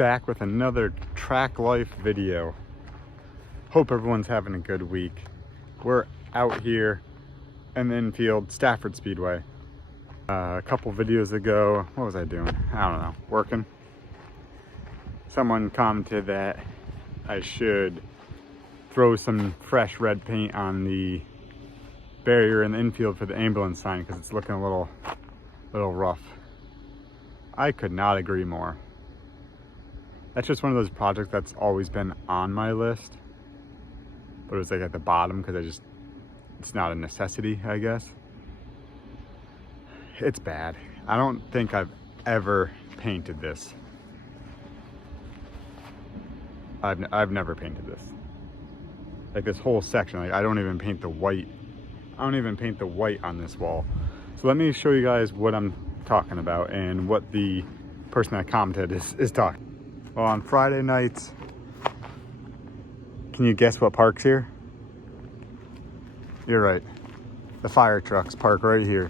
back with another track life video. Hope everyone's having a good week. We're out here in the infield, Stafford Speedway. A couple videos ago, what was I doing? I don't know, working. Someone commented that I should throw some fresh red paint on the barrier in the infield for the ambulance sign because it's looking a little rough. I could not agree more. That's just one of those projects that's always been on my list, but it was like at the bottom because it's not a necessity, I guess. It's bad. I don't think I've ever painted this. I've never painted this. Like this whole section, like I don't even paint the white. I don't even paint the white on this wall. So let me show you guys what I'm talking about and what the person that commented is talking. Well, on Friday nights, can you guess what parks here? You're right. The fire trucks park right here.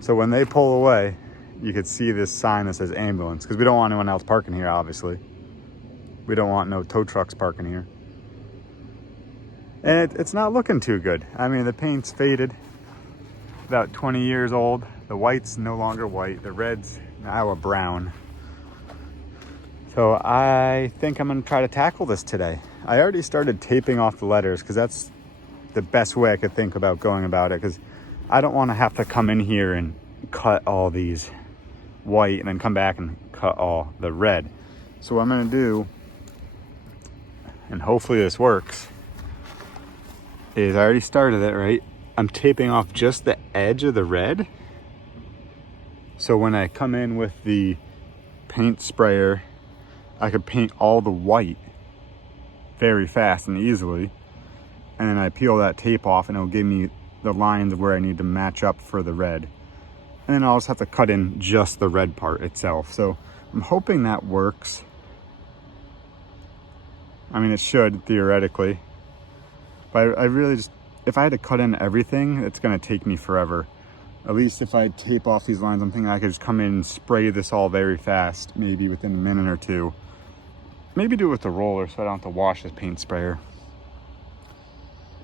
So when they pull away, you could see this sign that says ambulance because we don't want anyone else parking here, obviously. We don't want no tow trucks parking here. And it's not looking too good. I mean, the paint's faded, about 20 years old. The white's no longer white. The red's now a brown. So I think I'm gonna try to tackle this today. I already started taping off the letters because that's the best way I could think about going about it, because I don't want to have to come in here and cut all these white and then come back and cut all the red. So what I'm gonna do, and hopefully this works, is I already started it, right? I'm taping off just the edge of the red. So when I come in with the paint sprayer, I could paint all the white very fast and easily. And then I peel that tape off and it'll give me the lines of where I need to match up for the red. And then I'll just have to cut in just the red part itself. So I'm hoping that works. I mean, it should theoretically. But I really just, if I had to cut in everything, it's gonna take me forever. At least if I tape off these lines, I'm thinking I could just come in and spray this all very fast, maybe within a minute or two. Maybe do it with the roller so I don't have to wash this paint sprayer.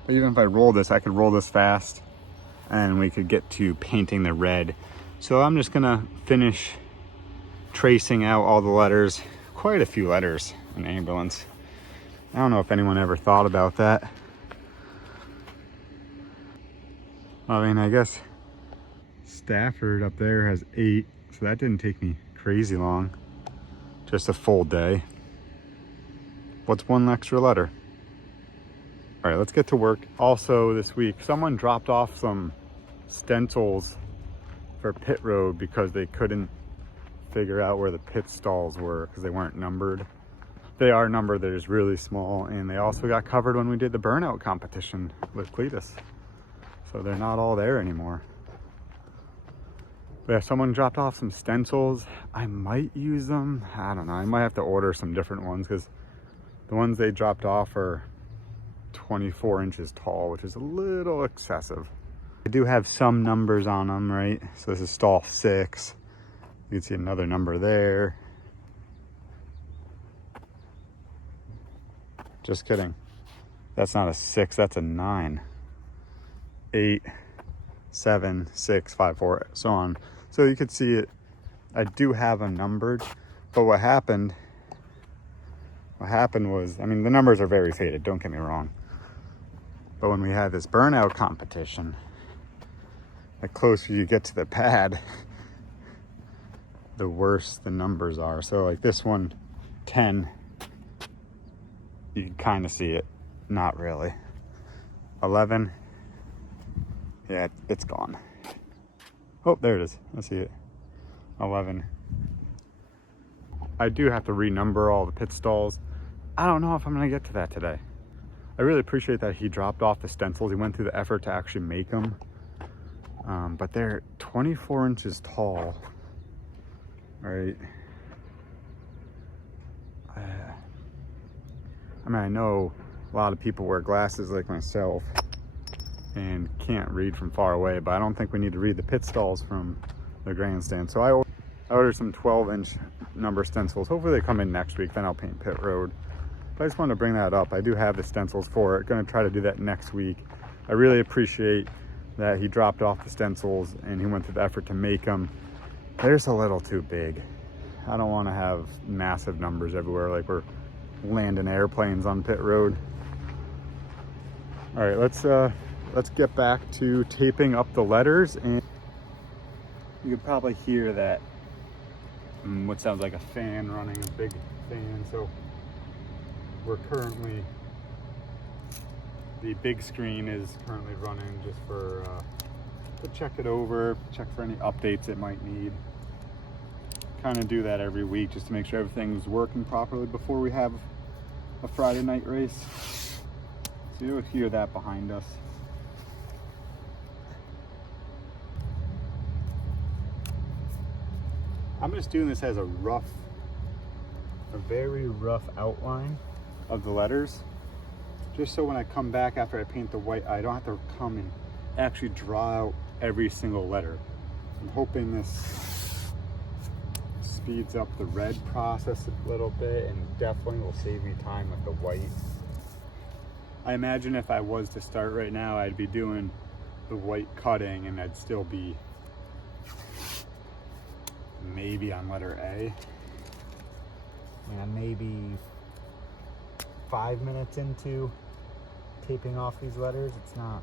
But even if I roll this, I could roll this fast and we could get to painting the red. So I'm just gonna finish tracing out all the letters, quite a few letters in ambulance. I don't know if anyone ever thought about that. I mean, I guess Stafford up there has 8, so that didn't take me crazy long. Just a full day. What's one extra letter? All right, let's get to work. Also this week, someone dropped off some stencils for pit road because they couldn't figure out where the pit stalls were because they weren't numbered. They are numbered, they're just really small, and they also got covered when we did the burnout competition with Cletus. So they're not all there anymore. But yeah, someone dropped off some stencils. I might use them. I don't know. I might have to order some different ones because the ones they dropped off are 24 inches tall, which is a little excessive. I do have some numbers on them, right? So this is stall 6. You can see another number there. Just kidding. That's not a 6, that's a 9. 8, 7, 6, 5, 4, so on. So you could see it. I do have them numbered, but what happened was, I mean, the numbers are very faded, don't get me wrong. But when we had this burnout competition, the closer you get to the pad, the worse the numbers are. So like this one, 10, you can kind of see it, not really. 11, yeah, it's gone. Oh, there it is. I see it. 11. I do have to renumber all the pit stalls. I don't know if I'm gonna get to that today. I really appreciate that he dropped off the stencils. He went through the effort to actually make them. But they're 24 inches tall, right? I mean, I know a lot of people wear glasses like myself and can't read from far away, but I don't think we need to read the pit stalls from the grandstand. So I ordered some 12-inch number stencils. Hopefully they come in next week, then I'll paint pit road. But I just wanted to bring that up. I do have the stencils for it. Gonna try to do that next week. I really appreciate that he dropped off the stencils and he went through the effort to make them. They're just a little too big. I don't want to have massive numbers everywhere like we're landing airplanes on pit road. All right, let's get back to taping up the letters. And you can probably hear that what sounds like a fan running, a big fan. So we're currently, the big screen is currently running just for to check it over, check for any updates it might need. Kind of do that every week just to make sure everything's working properly before we have a Friday night race. So you'll hear that behind us. I'm just doing this as a very rough outline of the letters, just so when I come back after I paint the white, I don't have to come and actually draw out every single letter. I'm hoping this speeds up the red process a little bit and definitely will save me time with the white. I imagine if I was to start right now, I'd be doing the white cutting and I'd still be maybe on letter A. And maybe 5 minutes into taping off these letters. It's not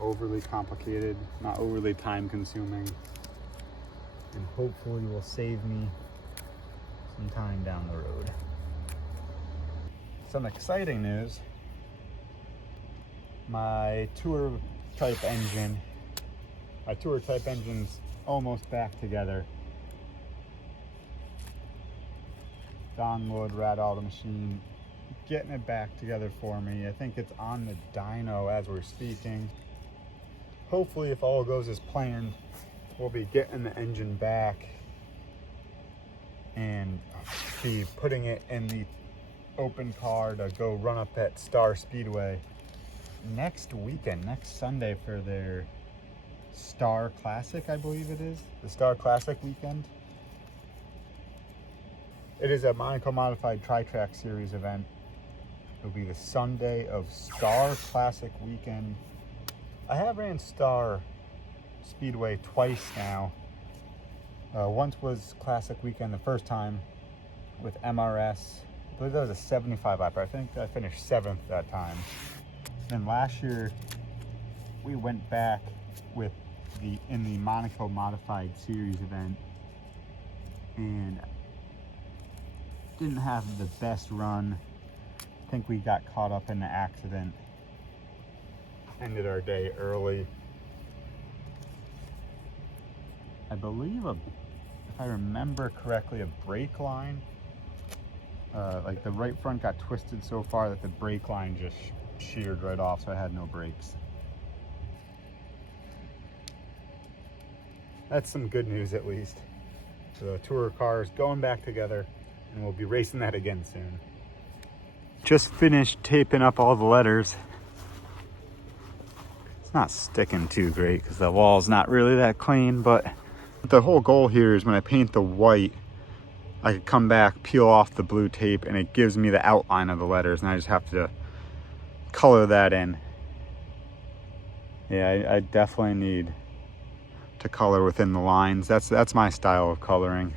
overly complicated, not overly time consuming, and hopefully will save me some time down the road. Some exciting news. My tour type engine's almost back together. Don Wood, Rad Auto Machine, getting it back together for me. I think it's on the dyno as we're speaking. Hopefully, if all goes as planned, we'll be getting the engine back and be putting it in the open car to go run up at Star Speedway next weekend, next Sunday, for their Star Classic, I believe it is. The Star Classic weekend. It is a Monaco Modified Tri-Track Series event. It'll be the Sunday of Star Classic weekend. I have ran Star Speedway twice now. Once was Classic weekend the first time with MRS. I believe that was a 75 lapper. I think I finished 7th that time. Then last year we went back with in the Monaco Modified Series event and didn't have the best run. I think we got caught up in the accident. Ended our day early. I believe, if I remember correctly, a brake line, like the right front got twisted so far that the brake line just sheared right off, so I had no brakes. That's some good news at least. So the tour car is going back together and we'll be racing that again soon. Just finished taping up all the letters. It's not sticking too great because the wall's not really that clean, but the whole goal here is when I paint the white, I could come back, peel off the blue tape, and it gives me the outline of the letters, and I just have to color that in. Yeah, I definitely need to color within the lines. That's my style of coloring.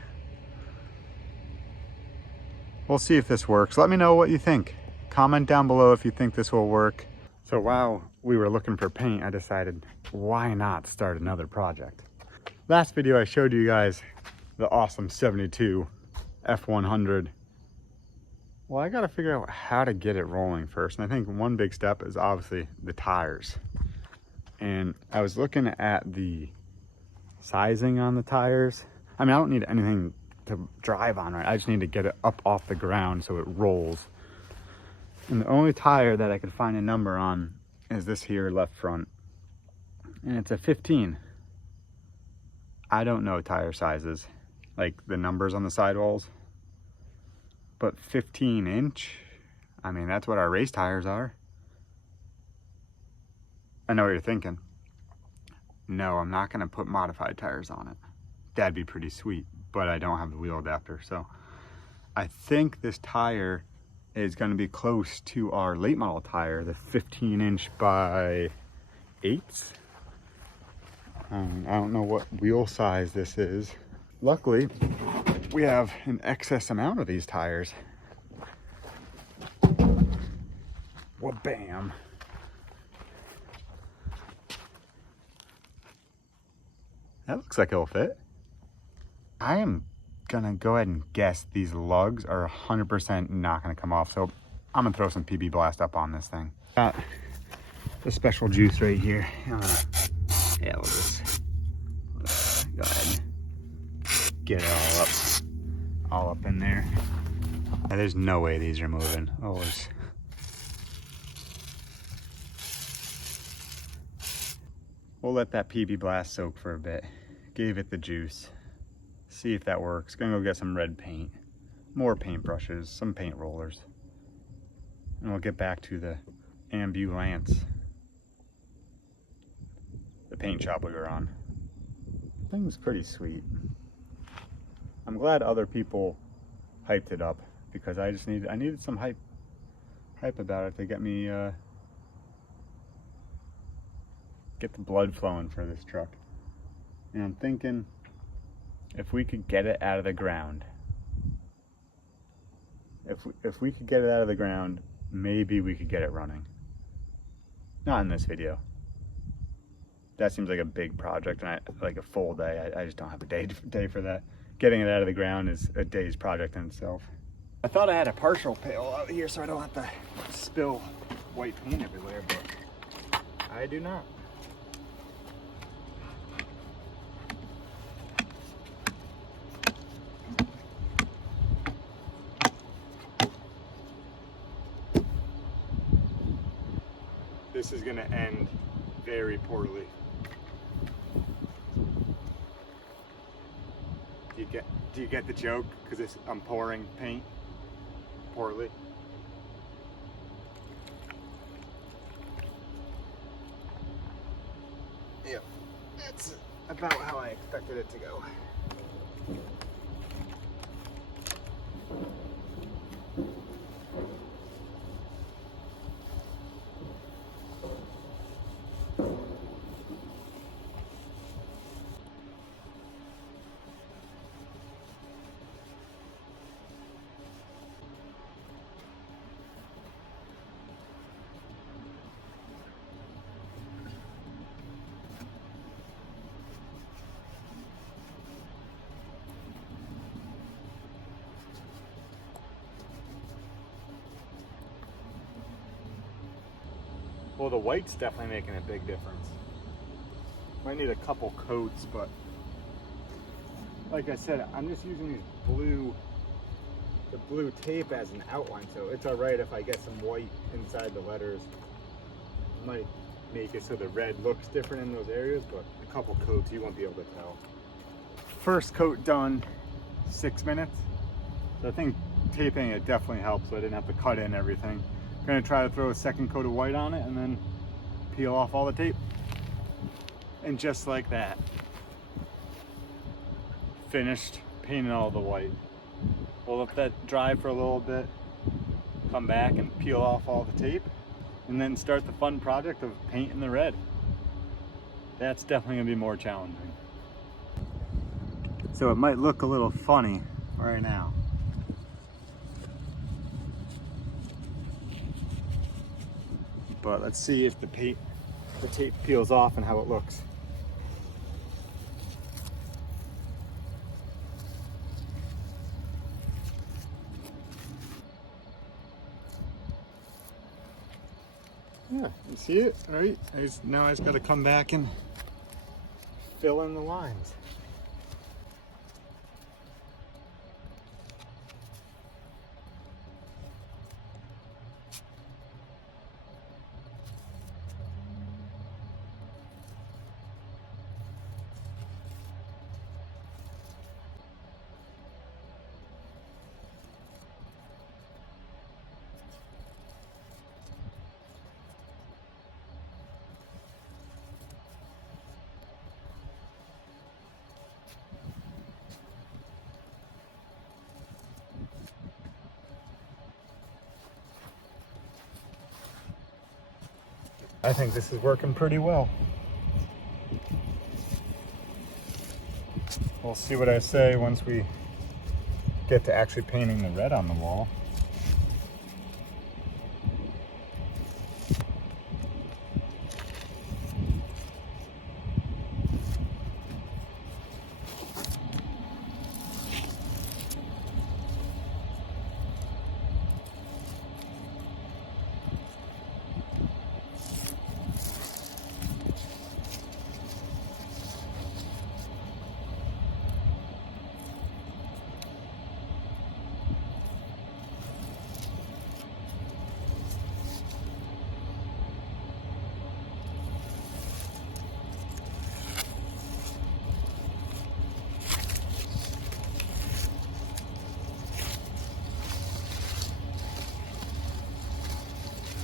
We'll see if this works. Let me know what you think. Comment down below if you think this will work. So while we were looking for paint, I decided, why not start another project? Last video I showed you guys the awesome 72 F100. Well, I gotta figure out how to get it rolling first. And I think one big step is obviously the tires. And I was looking at the sizing on the tires. I mean, I don't need anything to drive on, right? I just need to get it up off the ground so it rolls. And the only tire that I could find a number on is this here left front. And it's a 15. I don't know tire sizes, like the numbers on the sidewalls. But 15 inch, I mean, that's what our race tires are. I know what you're thinking. No, I'm not gonna put modified tires on it. that'd be pretty sweet, but I don't have the wheel adapter. So I think this tire is going to be close to our late model tire, the 15-inch by 8s. I don't know what wheel size this is. Luckily, we have an excess amount of these tires. Well, bam. That looks like it'll fit. I am gonna go ahead and guess these lugs are 100% not gonna come off, so I'm gonna throw some PB Blast up on this thing. Got the special juice right here. Yeah, we'll just go ahead and get it all up in there. There's no way these are moving. Oh, we'll let that PB Blast soak for a bit. Gave it the juice. See if that works. Gonna go get some red paint, more paint brushes, some paint rollers, and we'll get back to the ambulance, the paint shop we were on. Thing's pretty sweet. I'm glad other people hyped it up, because I needed some hype about it to get me get the blood flowing for this truck. And I'm thinking, if we could get it out of the ground, if we could get it out of the ground, maybe we could get it running. Not in this video. That seems like a big project, and like a full day. I just don't have a day for that. Getting it out of the ground is a day's project in itself. I thought I had a partial pail out here so I don't have to spill white paint everywhere, but I do not. This is gonna end very poorly. Do you get the joke? Because I'm pouring paint poorly. Yep, that's about how I expected it to go. Well, the white's definitely making a big difference. Might need a couple coats, but like I said, I'm just using the blue tape as an outline, so it's all right if I get some white inside the letters. Might make it so the red looks different in those areas, but a couple coats you won't be able to tell. First coat done, 6 minutes. So I think taping it definitely helped, so I didn't have to cut in everything. Gonna try to throw a second coat of white on it and then peel off all the tape. And just like that, finished painting all the white. We'll let that dry for a little bit, come back and peel off all the tape, and then start the fun project of painting the red. That's definitely gonna be more challenging. So it might look a little funny right now. But let's see if the tape peels off and how it looks. Yeah, you see it? All right, now I just got to come back and fill in the lines. I think this is working pretty well. We'll see what I say once we get to actually painting the red on the wall.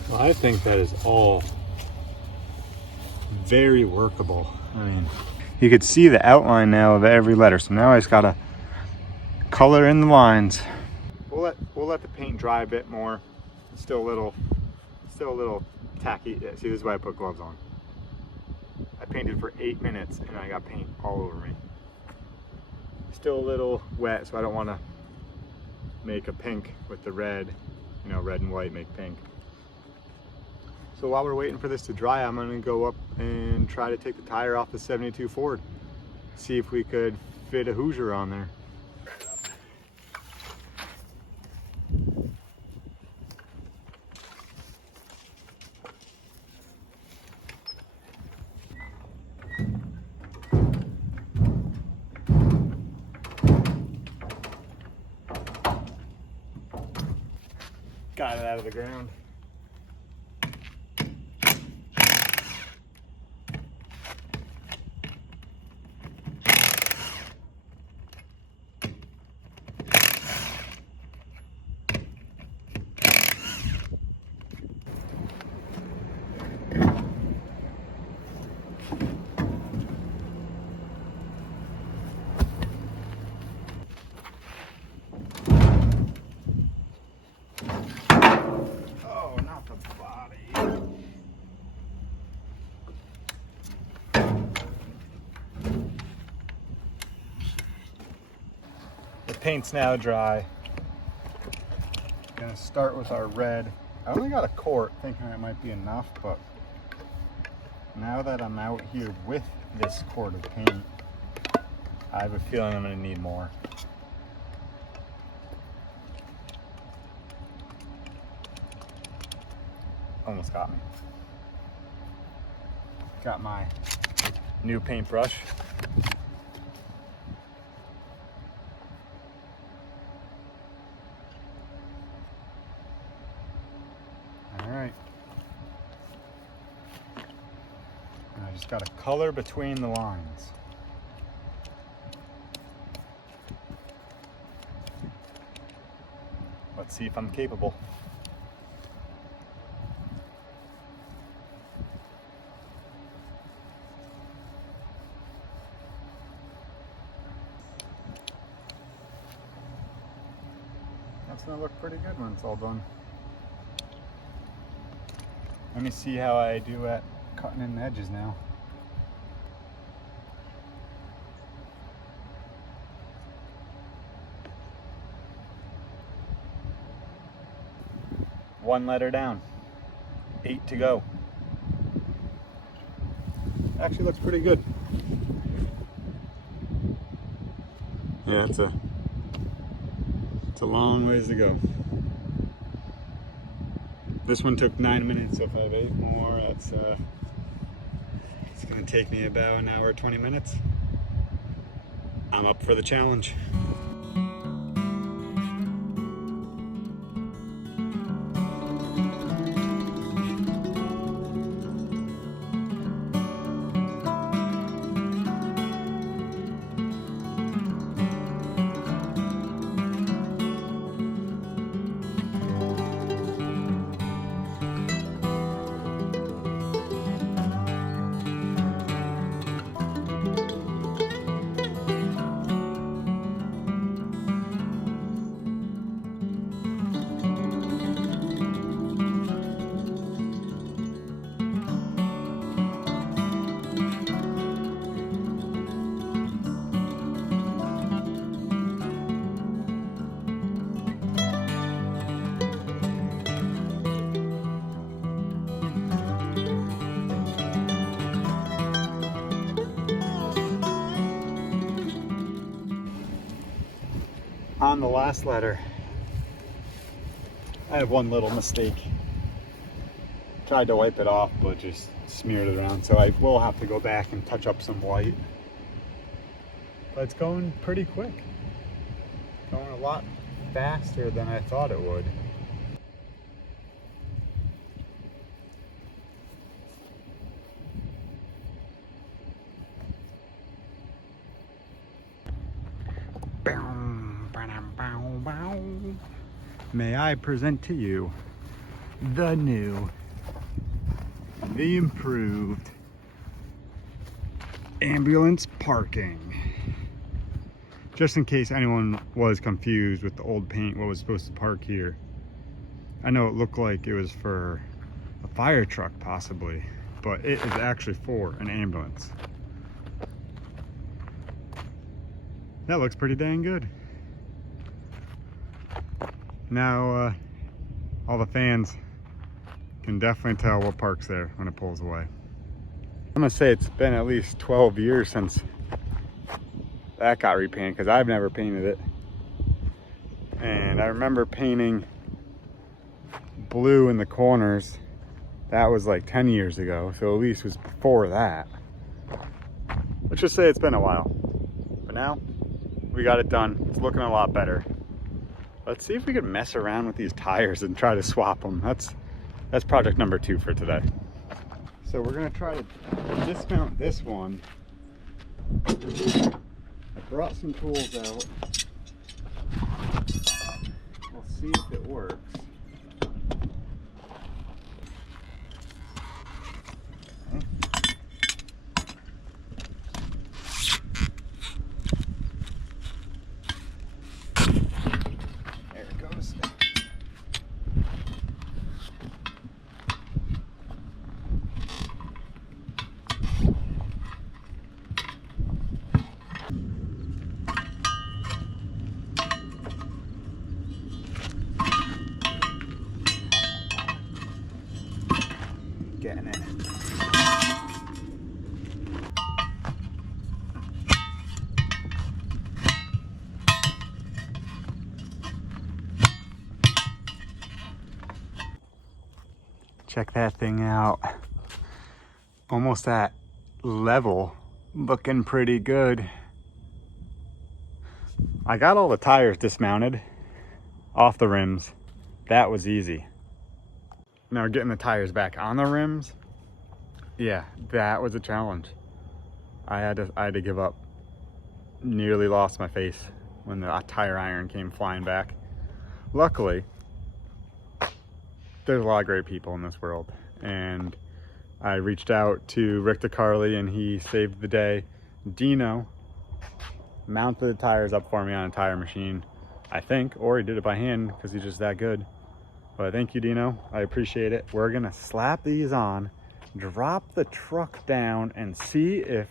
Well, I think that is all very workable. I mean, you could see the outline now of every letter. So now I just gotta color in the lines. We'll let the paint dry a bit more. It's still a little tacky. Yeah, see, this is why I put gloves on. I painted for 8 minutes and I got paint all over me. Still a little wet, so I don't want to make a pink with the red. You know, red and white make pink. So while we're waiting for this to dry, I'm gonna go up and try to take the tire off the 72 Ford. See if we could fit a Hoosier on there. Got it out of the ground. The paint's now dry. Gonna start with our red. I only got a quart, thinking that might be enough, but now that I'm out here with this quart of paint, I have a feeling I'm gonna need more. Almost got me. Got my new paintbrush. Alright. And I just got to color between the lines. Let's see if I'm capable. That's gonna look pretty good when it's all done. Let me see how I do at cutting in the edges now. One letter down, 8 to go. Actually looks pretty good. Yeah, it's a long ways to go. This one took 9 minutes, so if I have 8 more, it's gonna take me about an hour, 20 minutes. I'm up for the challenge. On the last letter, I have one little mistake. Tried to wipe it off, but just smeared it around. So I will have to go back and touch up some white. But it's going pretty quick. Going a lot faster than I thought it would. May I present to you the new, the improved ambulance parking. Just in case anyone was confused with the old paint, what was supposed to park here. I know it looked like it was for a fire truck possibly, but it is actually for an ambulance. That looks pretty dang good. Now all the fans can definitely tell what parks there when it pulls away. I'm gonna say it's been at least 12 years since that got repainted, because I've never painted it. And I remember painting blue in the corners. That was like 10 years ago, so at least it was before that. Let's just say it's been a while. But now we got it done. It's looking a lot better. Let's see if we can mess around with these tires and try to swap them. That's project number 2 for today. So we're gonna try to dismount this one. I brought some tools out. We'll see if it works. Getting it. Check that thing out. Almost at level, looking pretty good. I got all the tires dismounted off the rims. That was easy. Now getting the tires back on the rims, yeah, that was a challenge. I had to give up. Nearly lost my face when the tire iron came flying back. Luckily, there's a lot of great people in this world, and I reached out to Rick DeCarly and he saved the day. Dino mounted the tires up for me on a tire machine, I think, or he did it by hand because he's just that good. But thank you, Dino. I appreciate it. We're gonna slap these on, drop the truck down, and see if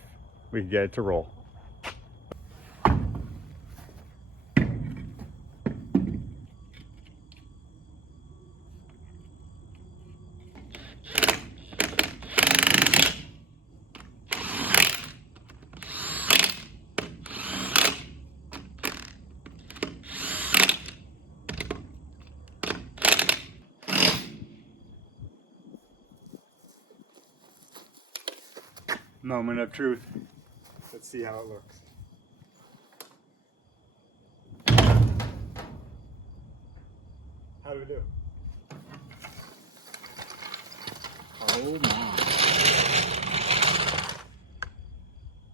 we can get it to roll. Moment of truth. Let's see how it looks. How do we do? Oh my.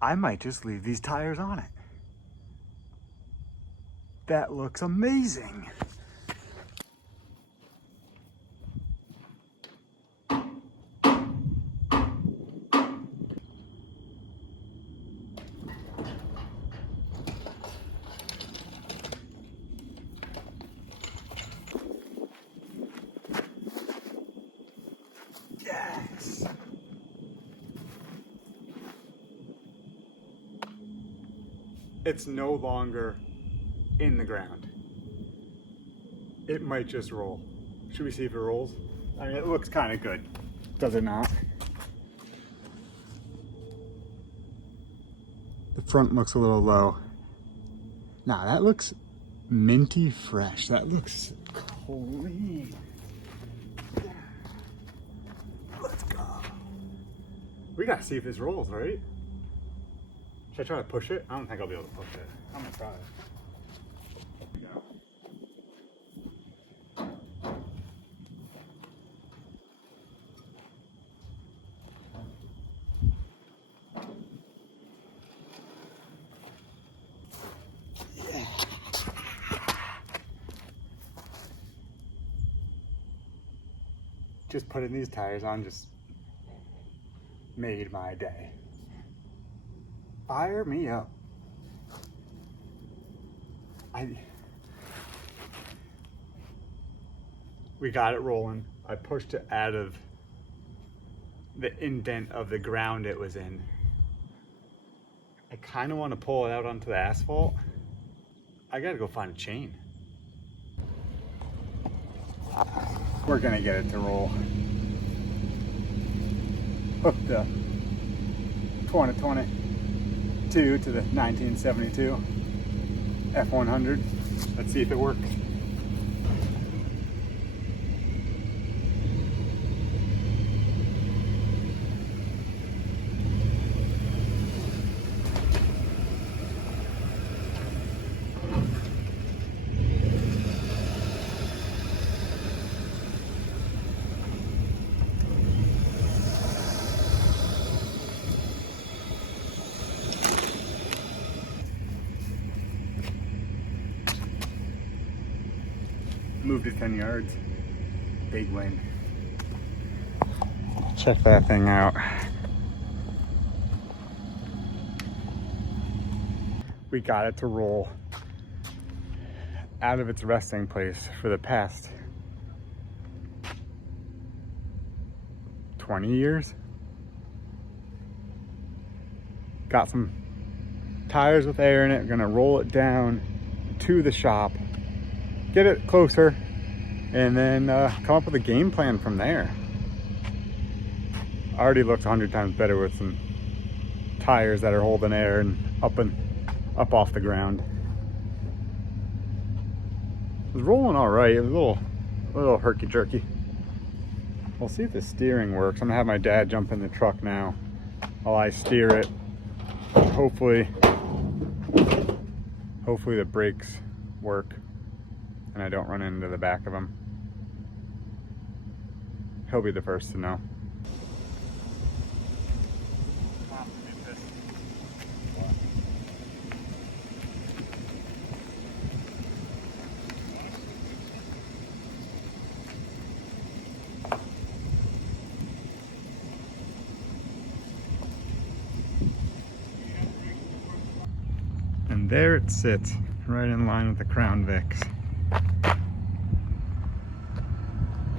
I might just leave these tires on it. That looks amazing. Yes. It's no longer in the ground. It might just roll. Should we see if it rolls? I mean, it looks kind of good. Does it not? The front looks a little low. Nah, that looks Minty fresh. That looks clean. Let's go. We gotta see if this rolls, right? Should I try to push it? I don't think I'll be able to push it. I'm gonna try it. Just putting these tires on just made my day. Fire me up. We got it rolling. I pushed it out of the indent of the ground it was in. I kind of want to pull it out onto the asphalt. I gotta go find a chain. We're gonna get it to roll. Hook the 2022 to the 1972 F100. Let's see if it works. Moved it 10 yards. Big win. Check that thing out. We got it to roll out of its resting place for the past 20 years. Got some tires with air in it. Gonna roll it down to the shop, get it closer, and then come up with a game plan from there. Already looks 100 times better with some tires that are holding air and up off the ground. It was rolling all right. It was a little herky-jerky. We'll see if the steering works. I'm gonna have my dad jump in the truck now while I steer it. Hopefully the brakes work and I don't run into the back of him. He'll be the first to know. And there it sits, right in line with the Crown Vics.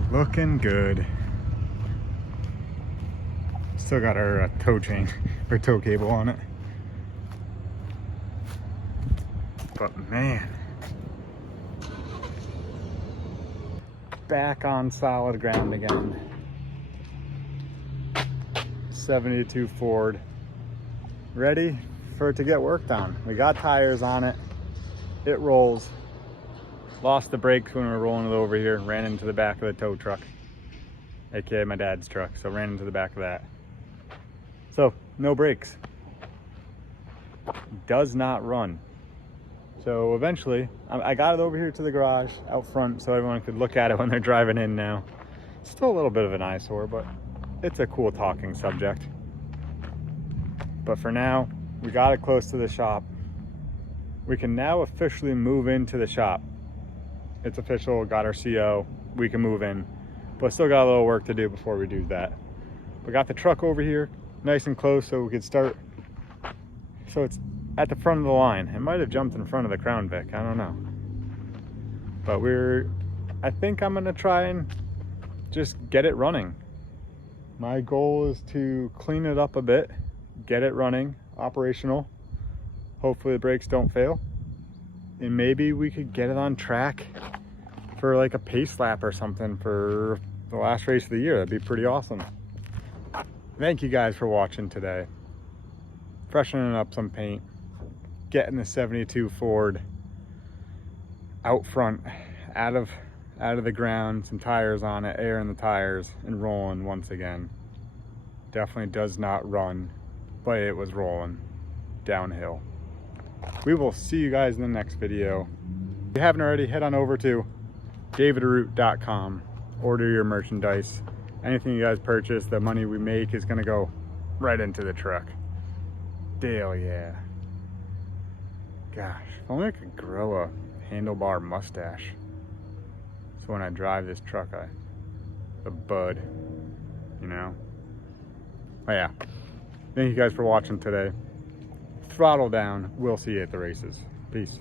Looking good. Still got our tow chain, or tow cable on it. But man, back on solid ground again. 72 Ford, ready for it to get worked on. We got tires on it. It rolls. Lost the brakes when we were rolling it over here. Ran into the back of the tow truck, aka my dad's truck. So ran into the back of that. So no brakes. Does not run. So eventually, I got it over here to the garage out front so everyone could look at it when they're driving in now. Still a little bit of an eyesore, but it's a cool talking subject. But for now, we got it close to the shop. We can now officially move into the shop. It's official, got our CO, we can move in. But still got a little work to do before we do that. We got the truck over here, nice and close so we could start. So it's at the front of the line. It might have jumped in front of the Crown Vic, I don't know. But I think I'm gonna try and just get it running. My goal is to clean it up a bit, get it running, operational. Hopefully the brakes don't fail. And maybe we could get it on track for like a pace lap or something for the last race of the year. That'd be pretty awesome. Thank you guys for watching today. Freshening up some paint, getting the 72 Ford out front, out of the ground, some tires on it, air in the tires, and rolling once again. Definitely does not run, but it was rolling downhill. We will see you guys in the next video. If you haven't already, head on over to davidroot.com. Order your merchandise. Anything you guys purchase, the money we make is gonna go right into the truck. Hell yeah. Gosh, if only I could grow a handlebar mustache. So when I drive this truck, a bud, you know? But yeah, thank you guys for watching today. Throttle down. We'll see you at the races. Peace.